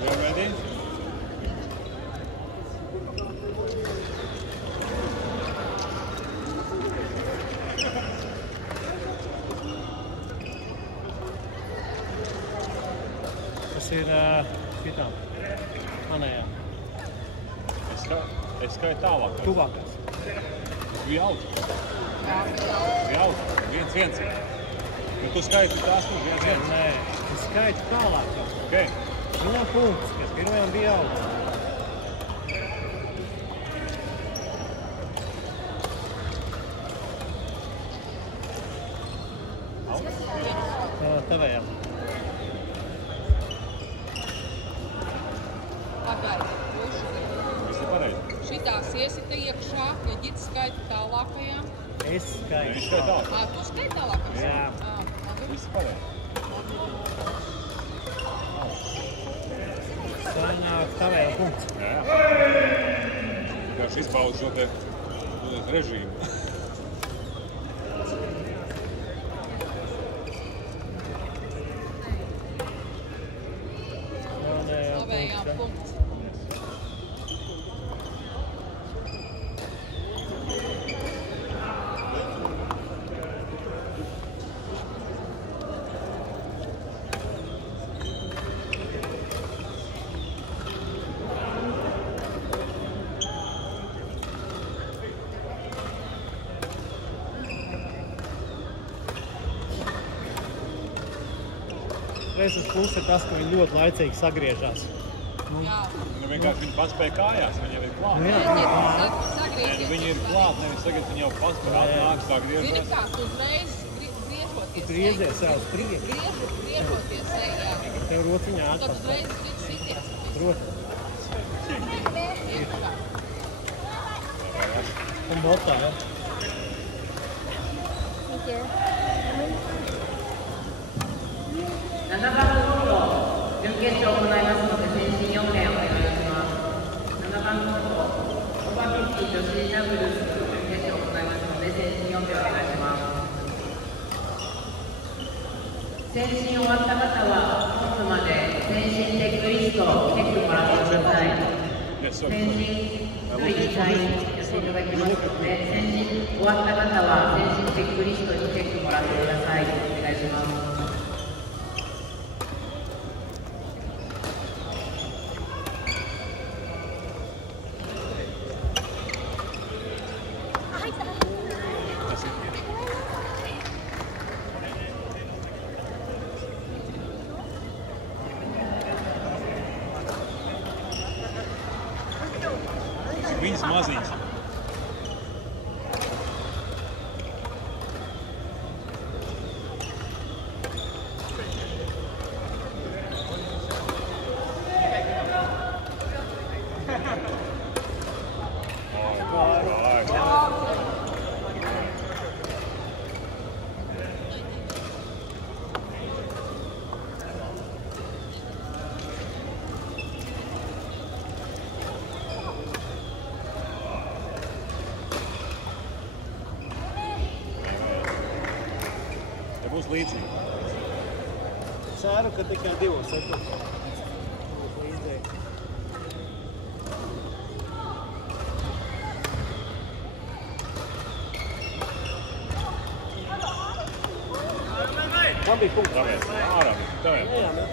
You're ready? Tas ir šitām manējām. Es skaitu tālāk. Tuvākās. Bija augsts. Bija augsts. 1-1. Bet tu skaiti tās, kur 1-1. Nē, es skaitu tālāk. Ok. Viņam punkts, kas pirmajām bija augsts. Tavējām. Pagaidi, puši. Viss ir pareizi. Šitās iesita iekšā, ja ģits skaita tālākajām. Es skaitu. Viņš skaita tālāk. Tu skaita tālākajām? Jā. Viss ir pareizi. Sanāk tavējām punkts. Jā. Vienkārši izbaudu šo te režīmu. Tavējām punkts. Reizes plus ir tas, ka viņi ļoti laicīgi sagriežās. Jā. Vienkārši viņi paspēja kājās, viņi jau ir klāt. Jā. Viņi ir klāt, nevis tagad viņi jau paspēja atnāk, sāk Zini griežties. kā, tu uzreiz griežoties Griezies jau uz priekšu. Griežoties ejā. Tev rociņā Tad atpakaļ. uzreiz sities. Iekšā. Un botā, ja? Okay. 7番コート、準決勝を行いますので、先進4名お願いします。7番コート、オーバー50女子ダブルス準決勝を行いますので、先進4名お願いします。先進終わった方は、コースまで先進チェックリストをチェックもらってください。先進1人2回やっていただきますので、先進終わった方は先進チェックリストにチェックもらってください。お願いします。Viņas maziņas. Ja būs līdzīgi. Ceru, ka tikai 2 sekundes. Līdzīgi. Man bija punkts. Tāpēc, ārā bija. Tāpēc. Jā, jā.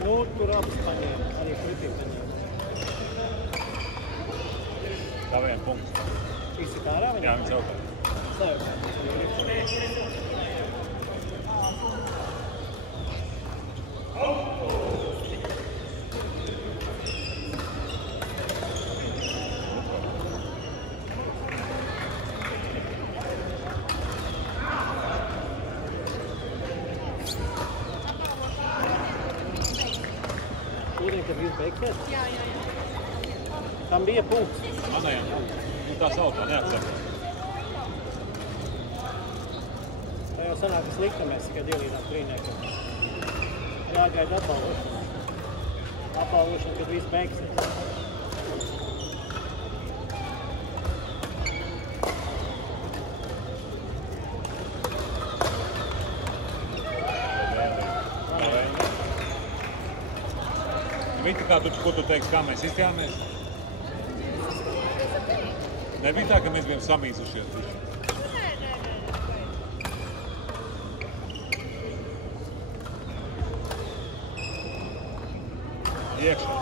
Nu, tur abas paņēma, arī kritīgi paņēma. Tavējiem punkts. Izsit ārā viņam? Jā, viņas jautā. Sajautā. beigsies? Jā. Tam bija punkts. Manējām. Nu, tā saucā, neatceru. Tā jau sanāk, ka slikta mēs tikai ielīdām trīniekiem. Jāgaida apbalvošana. Apbalvošana, kad viss beigsies. Vita, kā tu, ko tu teiksi, kā mēs izstījāmies? Nebija tā, ka mēs bijām samīsušies. Iekšā.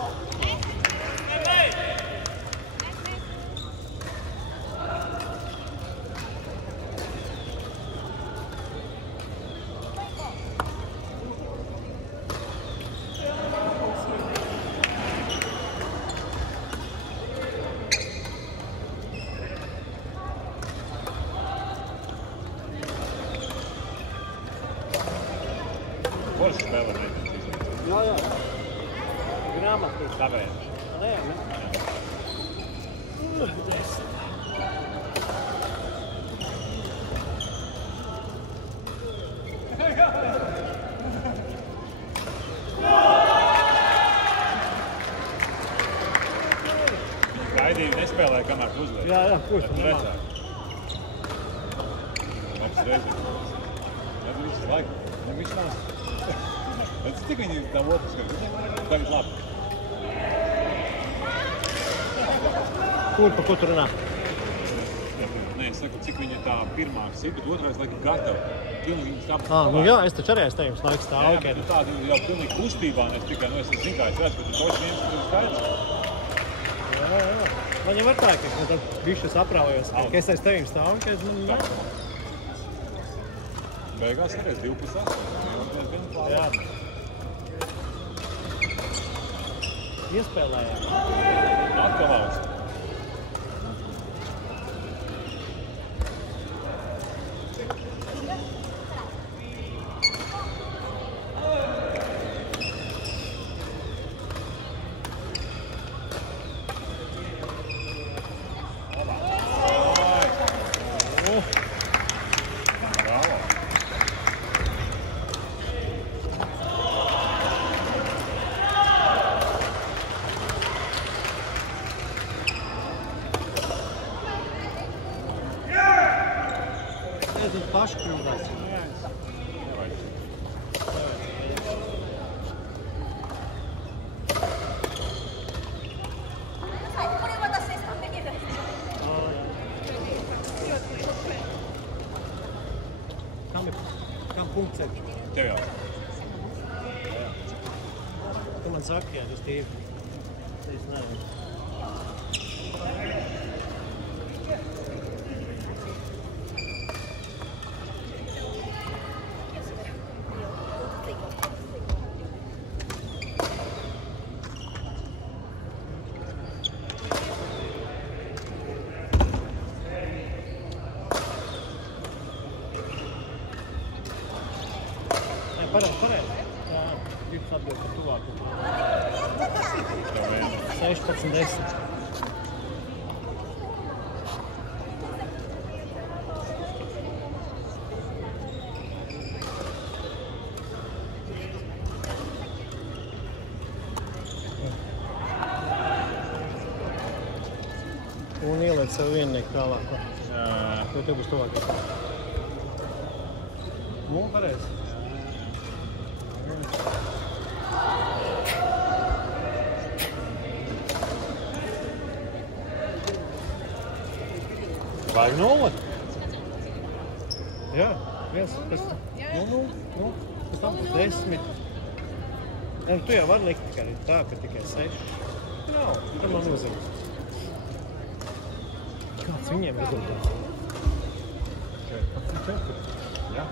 Forši spēlē meitenes. Jā. Grāmatīs. Tāpēc. Nē. Gaidīju nespēlēja, kamēr tu uzvēri. Jā, kurš tu redzēji? Labs reizes. Redzi visu laiku. Ne viss nav. Redzi, cik viņi tā otrs, ka tagad labi. Kur, pa ko tu runā? Nē, es saku, cik viņa tā pirmā sit, bet otrais laika gatava. Pilnīgi viņas abas Nu jā, es taču arī esmu tevis laiks stāv. Jā, bet tu tādi jau pilnīgi kustībā, ne tikai, es zinu, kā es redzu, ka tu toši viens tur skaidrs. Jā. Man jau var tā, ka tad bišķi saprāvojos, ka es aiz tevīm stāvu, ka es, Beigās arī 12. Jā. Iespēlējām. Atkalāvs. Es uz pašu kļūdās. Kam punkts ir? Tev jau. Tu man saki, jā, tas tīvi. Es nezinu. Pareizi. Jā, gribu atbild par tuvāku. 16-10. Un ieliec sev viennieku tālāk. Jo tev būs tuvāk. Nu, pareizi. Vajag nulli. Jā, viens, pēc tam. Pēc tam 10. Tu jau vari likt tikai tā, ka tikai 6. Nav, tam nav nozīmes. Kāds viņiem rezultāts? 4. Jā.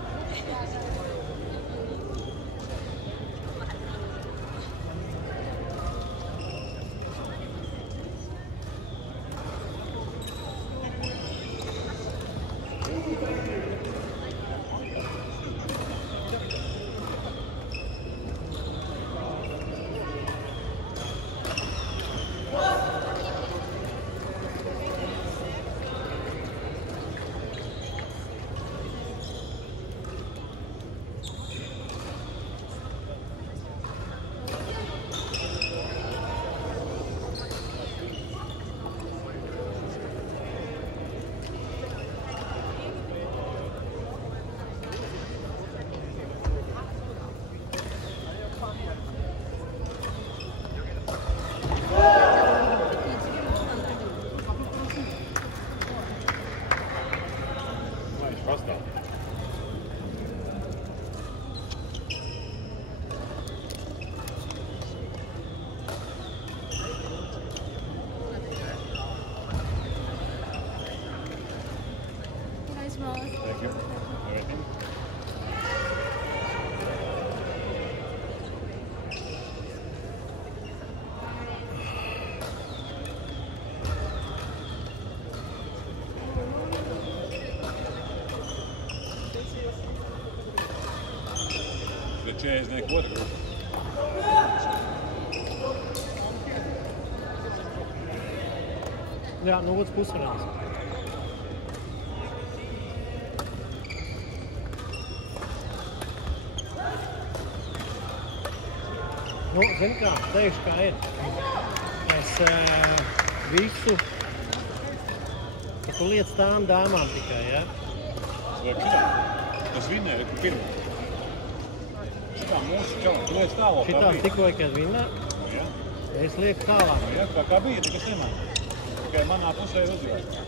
Pastāv. Thank you. Everything. The chairs neck water group. Jā, nu otrs pusvarās. Nu, zini kā, teikšu kā ir. Es visu, ka tu liec tām dāmām tikai, ja? Liek šitā. Tas vinnēja pirmā. Šitā mūsu čau. Tu liec tālāk, Šitā kā bija. tikko, kad vinnē, Jā. es lieku tālāk. Jā, kā bija, tikai semā. Tikai manā pusē ir uzvērts.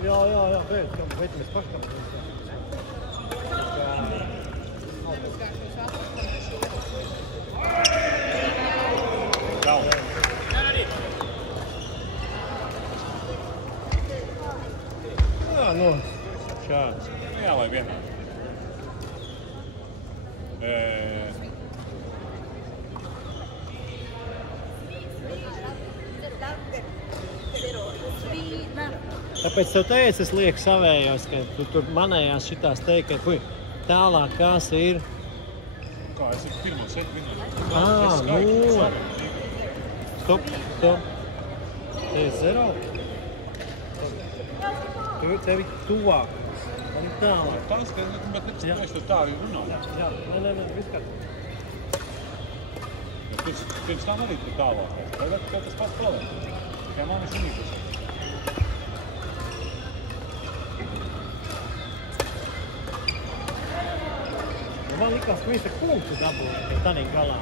Jā, bet mēs paškam. Tālāk. Jā, nu, šāds. Jā, lai vienā. Tāpēc tev teicu, es lieku savējos, ka tu tur manējās šitās teikt, ka tālāk kās ir. Kā, es ir pirmo setu vinnēju. Stop. Te ir 0. Tevi tuvāk. Un tālāk. Tas, bet mēs to tā arī runājam. Jā, nē, viss kā. Pirms tam arī tur tālāk. Tagad tas pats paliek. Tikai man ir šunītas. Man likās, ka viņš ir punktu dabūt pie tādā galā.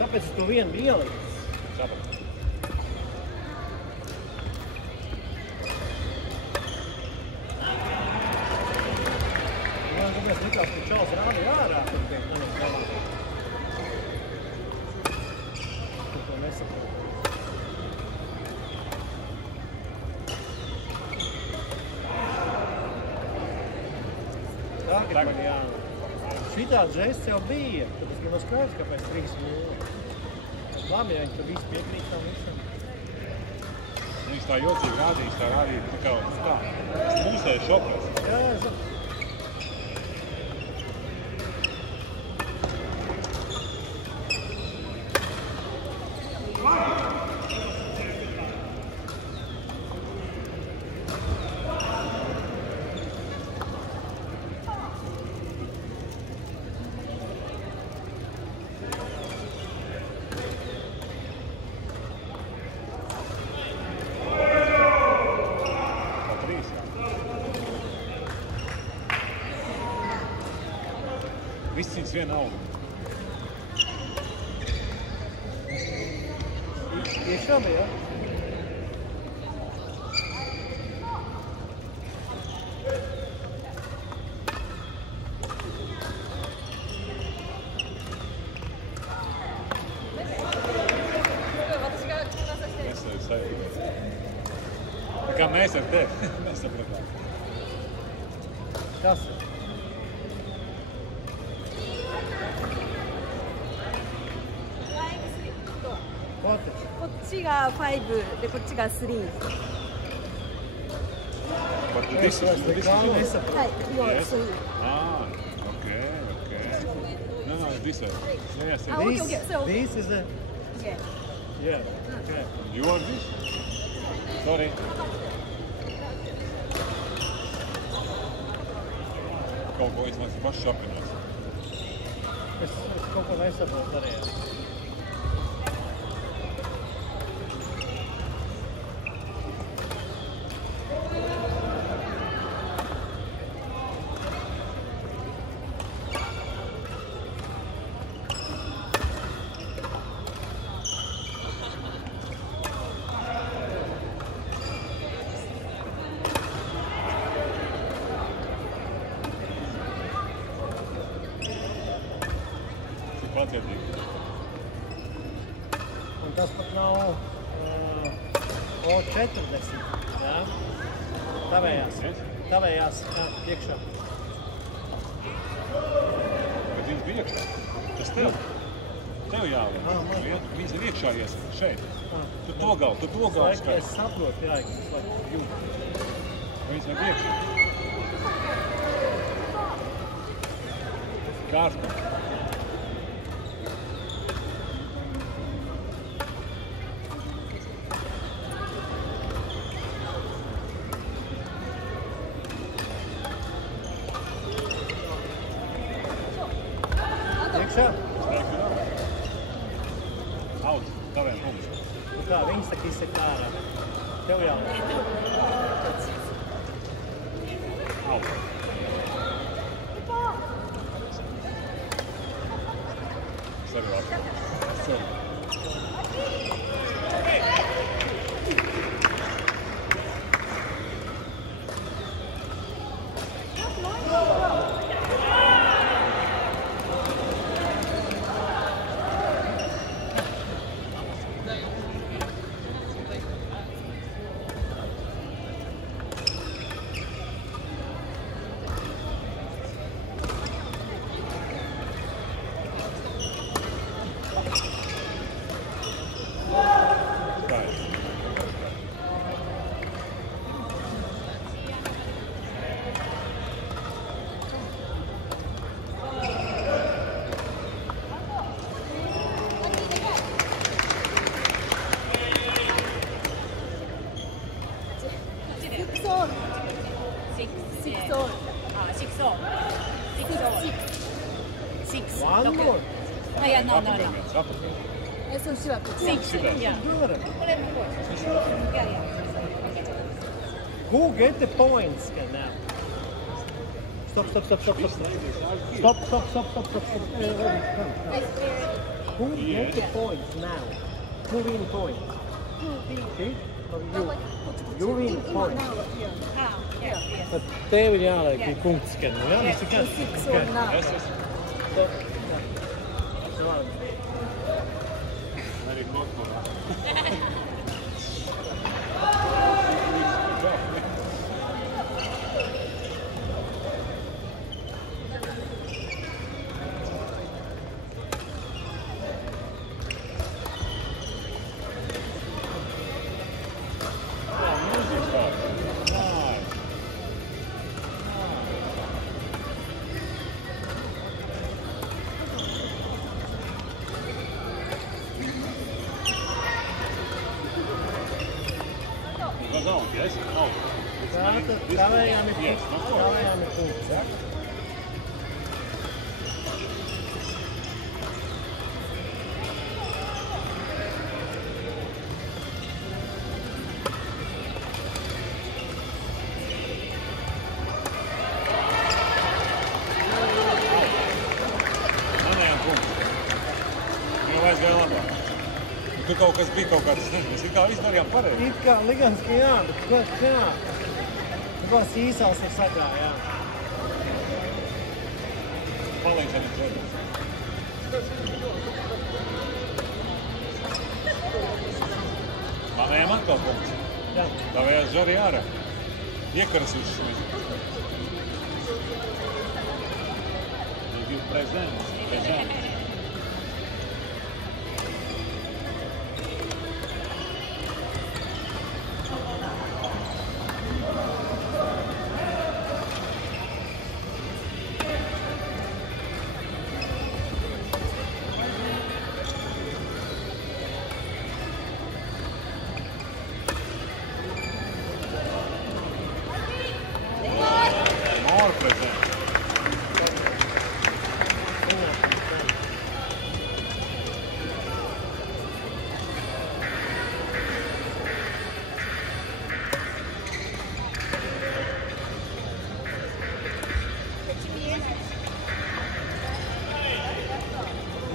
Tāpēc es to vienu ieliku. Sapratu. Man tāpēc likās, ka Čals rādi ārā tur pie tādā galā. Tu to nesapratu. Tagad man jā. Šitāds žests jau bija, tad es man skaidrs, kāpēc 3-0. Labi, ja viņi tur visi piekrīt tam visam. Viņš tā jocīgi rādīs, tā rādīja tā kā, mūsēja šokās. Jā, es zinu. Viss cīns viena auga. Tieši abi, jā? Tā kā mēs ar tevi nesapratām. Kas ir?こっちが5でこっちが3。 But this is yours. はい、Yes. そういう。 Ah, okay. No, this is. Yes, Ah, okay. So This is a... okay. Yeah. Okay. You want this? Sorry. Kaut ko izmēs pašs apvinos. Es kaut ko nesaprotu arī. Pacietīgi. Un tas pat nav O40, jā? Tavējās. Yes? Tavējās, jā, iekšā. Bet viņš bija iekšā. Tas tev. Tev jāliek. Man. Viņš ir iekšā iesaka šeit. Tu to galu Es spēj. saprotu, jā, es laiku jūtu. Viņš ir iekšā. Kārta. Iekšā? Out. Taviem punkts. Un kā, viņas tak izsaka ārā. Tev jāliek. Out. Sevi vārds. One more. Oh, yeah, no. So she was Six, yeah. Good. Yeah. Who get the points now? Stop. Who get the points now? Who win points? See? Or you win points. But tev ir jāliek ir punkts, ka nu, jā? Tas ir kāds? 6 or now. Stop. Arī kontrolē. Was out, yes? Out. Tavējām ir Yes, of course. punkts, jā? Manējām punktu. Viņam vajadzēja labāk. Tur kaut kas bija kaut kāds, mēs it kā izdarījām pareizi. It kā likās, ka jā, bet ko jā? Kāds īsās ir sagā, jā. Palīdz arī treniņš. Manējām atkal punkts. Jā. Tavējās žari ārā. Iekaras viņš šeit. Viņš bija prezidents. more present.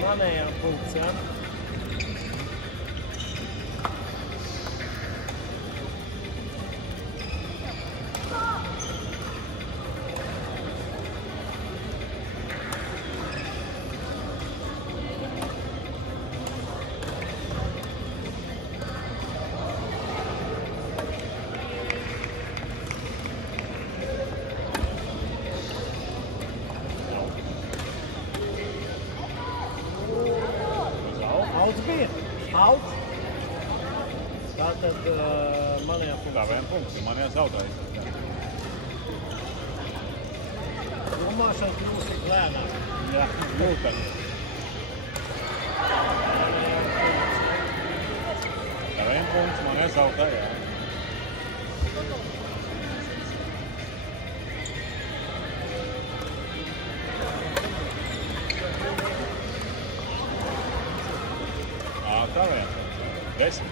Manējām punkts, jā? Auts bija? Auts? Tātad manējām punkts. Tā vien punkts, manējās zaudājis. Domāšana kļūst tik lēnāk. Jā, jūtas. Tā vien punkts, manējās zaudājis. Tā vien. 10.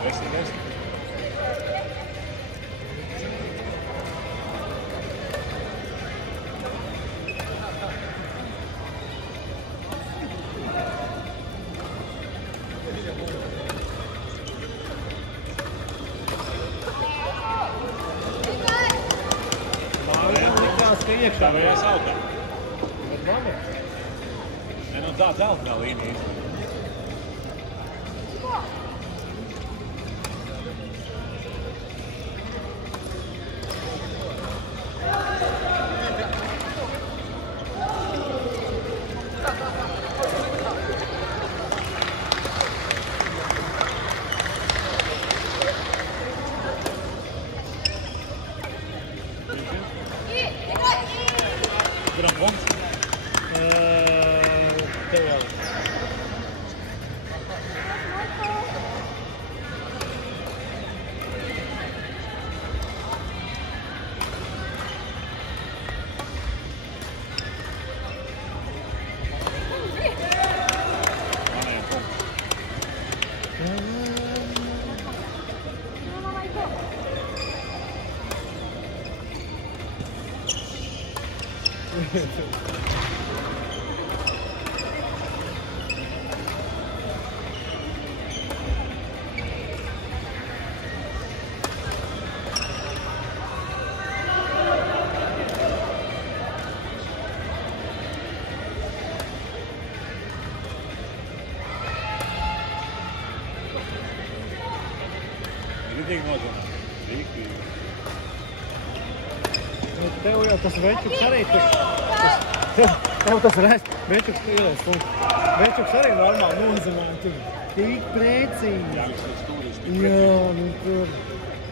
10. Man likās, ka iekšā. Tā vajās autā. Bet labi. Nu tā zeltnā līnija. Kuram punkts? Tev jau. Manējām punkts. Ritīgi nozīmē. Ritīgi. Tev jau tas večuks arī, tev tas večuks ielēs punkts. Večuks arī normāli nozīmē, tur tik precīzi. Jā, viņš tāds stūris tik Jā, precīzi. nu tur.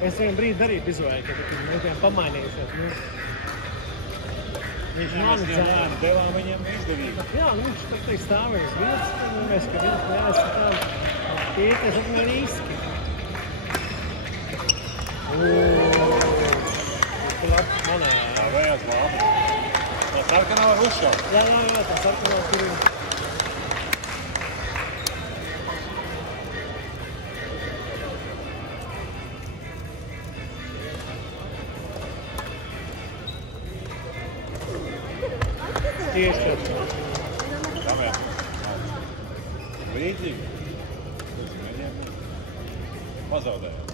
Es vienu brīdi arī izvēju, ka mēs viņam pamainījušies. Nu. Viņš Jā, mēs viņam lēni devām, viņiem izdevīgi. Jā, nu viņš tā teikt stāvējas vietas, un mēs, ka viņš neesam tīties un riski. Tur labi manējā. Tā vajās labi. Tā sarkanā var uzšaut. Jā, tā sarkanā tur ir. Tieši. Tā vajās. Līdzīgi. Pazaudējām.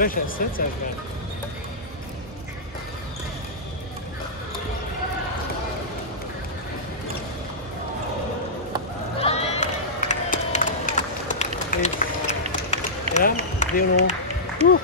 Trešais secēs vēl. Yeah, do you know? Whew.